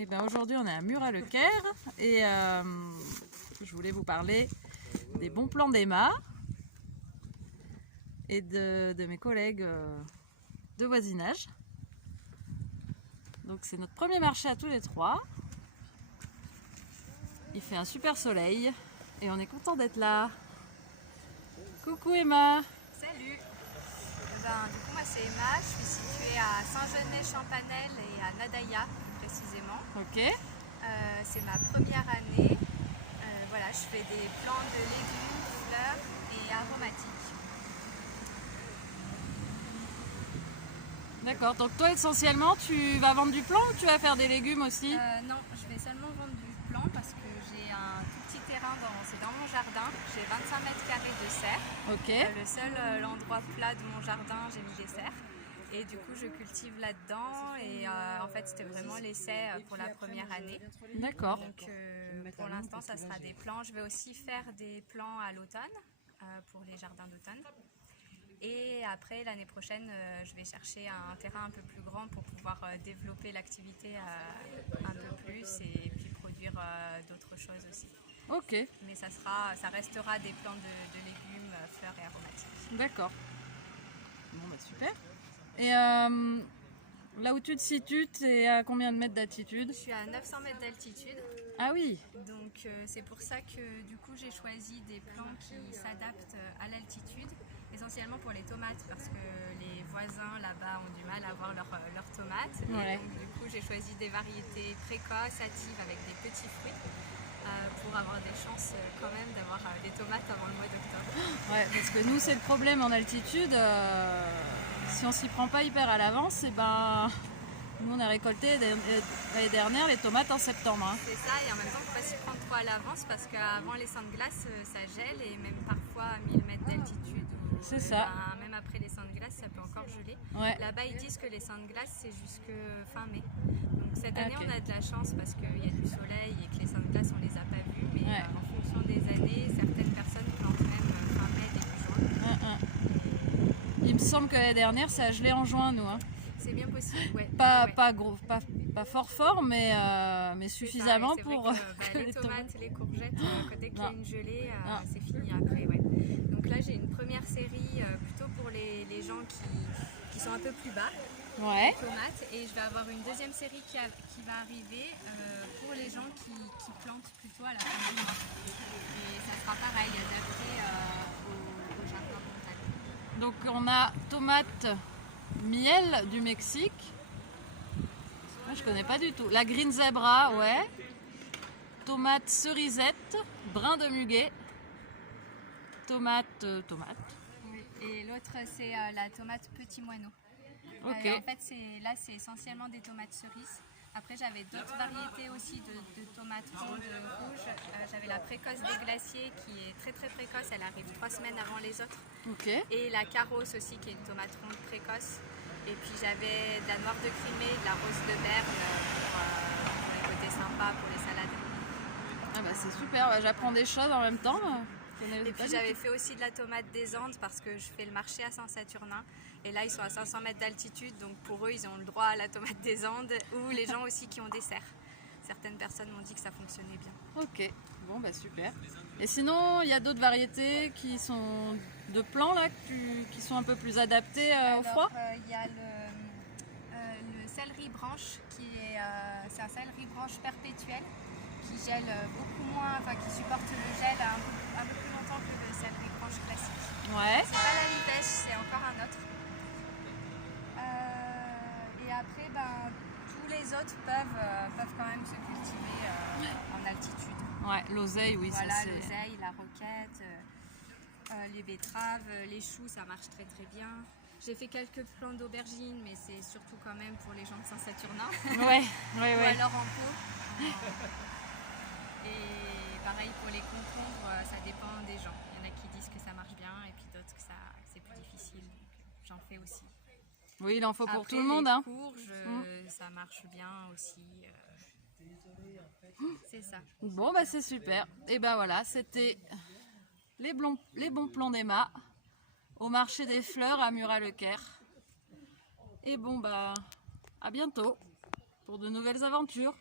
Et ben aujourd'hui on est à Murat-le-Caire et je voulais vous parler des bons plans d'Emma et de mes collègues de voisinage. Donc c'est notre premier marché à tous les trois. Il fait un super soleil et on est content d'être là. Coucou Emma. Salut. Du coup moi c'est Emma, je suis située à Saint-Genès-Champanel et à Nadaïa plus précisément. Ok. C'est ma première année. Voilà, je fais des plants de légumes, fleurs et aromatiques. D'accord, donc toi essentiellement tu vas vendre du plan ou tu vas faire des légumes aussi? Non, je vais seulement vendre du plan parce que j'ai un tout petit terrain, c'est dans mon jardin. J'ai 25 mètres carrés de serre. Ok. Le seul endroit plat de mon jardin, j'ai mis des serres. Et du coup, je cultive là-dedans. Et en fait, c'était vraiment l'essai pour la première année. D'accord. Donc, pour l'instant, ça sera des plants. Je vais aussi faire des plants à l'automne pour les jardins d'automne. Et après, l'année prochaine, je vais chercher un terrain un peu plus grand pour pouvoir développer l'activité un peu plus et puis produire d'autres choses aussi. Ok. Mais ça restera des plants de légumes, fleurs et aromatiques. D'accord. Bon bah super. Et là où tu te situes, tu es à combien de mètres d'altitude? Je suis à 900 mètres d'altitude. Ah oui. Donc c'est pour ça que du coup j'ai choisi des plants qui s'adaptent à l'altitude, essentiellement pour les tomates parce que les voisins là-bas ont du mal à avoir leurs tomates. Ouais. Et donc du coup j'ai choisi des variétés précoces, hâtives avec des petits fruits pour avoir des chances quand même d'avoir des tomates avant le mois d'octobre. Ouais, parce que nous c'est le problème en altitude. Si on s'y prend pas hyper à l'avance, et ben nous on a récolté l'année dernière les tomates en septembre. Hein. C'est ça, et en même temps, il ne faut pas s'y prendre trop à l'avance parce qu'avant les sangs de glace, ça gèle et même parfois à 1000 mètres d'altitude. C'est ça. Même après les sangs de glace, ça peut encore geler. Ouais. Là-bas, ils disent que les sangs de glace, c'est jusque fin mai. Donc cette année, on a de la chance parce qu'il y a du soleil et que les sangs de glace, on les a pas vus. Mais en fonction des années, certaines personnes plantent même fin mai, début juin. Il me semble que l'année dernière, ça a gelé en juin, nous. Hein. C'est bien possible, ouais. Pas gros, pas fort, mais suffisamment ça, pour que, les tomates, les courgettes, dès qu'il y a une gelée, c'est fini après. Ouais. Donc là, j'ai une première série plutôt pour les gens qui sont un peu plus bas, ouais. les tomates, et je vais avoir une deuxième série qui va arriver pour les gens qui plantent plutôt à la fin du mois. Et ça sera pareil, adapté au jardin de montagne. Donc on a tomates miel du Mexique. Moi, je connais pas du tout. La Green Zebra, ouais. Tomate cerisette, brin de muguet. Tomate. Oui. Et l'autre, c'est la tomate petit moineau. Ok. En fait, là, c'est essentiellement des tomates cerises. Après, j'avais d'autres variétés aussi de tomates rondes rouges. J'avais la précoce des glaciers qui est très très précoce. Elle arrive 3 semaines avant les autres. Ok. Et la Carosse aussi qui est une tomate ronde précoce. Et puis j'avais de la noire de Crimée, de la rose de Berne pour les côtés sympas, pour les salades. Ah bah c'est super, j'apprends des choses en même temps. Et puis j'avais fait aussi de la tomate des Andes parce que je fais le marché à Saint-Saturnin. Et là, ils sont à 500 mètres d'altitude, donc pour eux, ils ont le droit à la tomate des Andes ou les gens aussi qui ont des serres. Certaines personnes m'ont dit que ça fonctionnait bien. Ok, bon bah super. Et sinon, il y a d'autres variétés qui sont de plants là, qui sont un peu plus adaptées au froid? Il y a le céleri branche c'est un céleri branche perpétuel qui gèle beaucoup moins, qui supporte le gel un peu plus longtemps que le céleri branche classique. Ouais. C'est pas la livèche, c'est encore un autre. Et après, tous les autres peuvent quand même se cultiver en altitude. Ouais, l'oseille, oui, voilà, ça c'est... l'oseille, la roquette, les betteraves, les choux, ça marche très très bien. J'ai fait quelques plants d'aubergines, mais c'est surtout quand même pour les gens de Saint-Saturnin. Ouais. Ou alors en pot. Et pareil pour les concombres, ça dépend des gens. Il y en a qui disent que ça marche bien et puis d'autres que c'est plus difficile. Donc j'en fais aussi. Oui, il en faut pour Après, tout le monde. Les hein. courges, ça marche bien aussi. C'est ça. Bon, bah c'est super. Et ben voilà, c'était les bons plans d'Emma au marché des fleurs à Murat-le-Caire. Et bon, bah à bientôt pour de nouvelles aventures.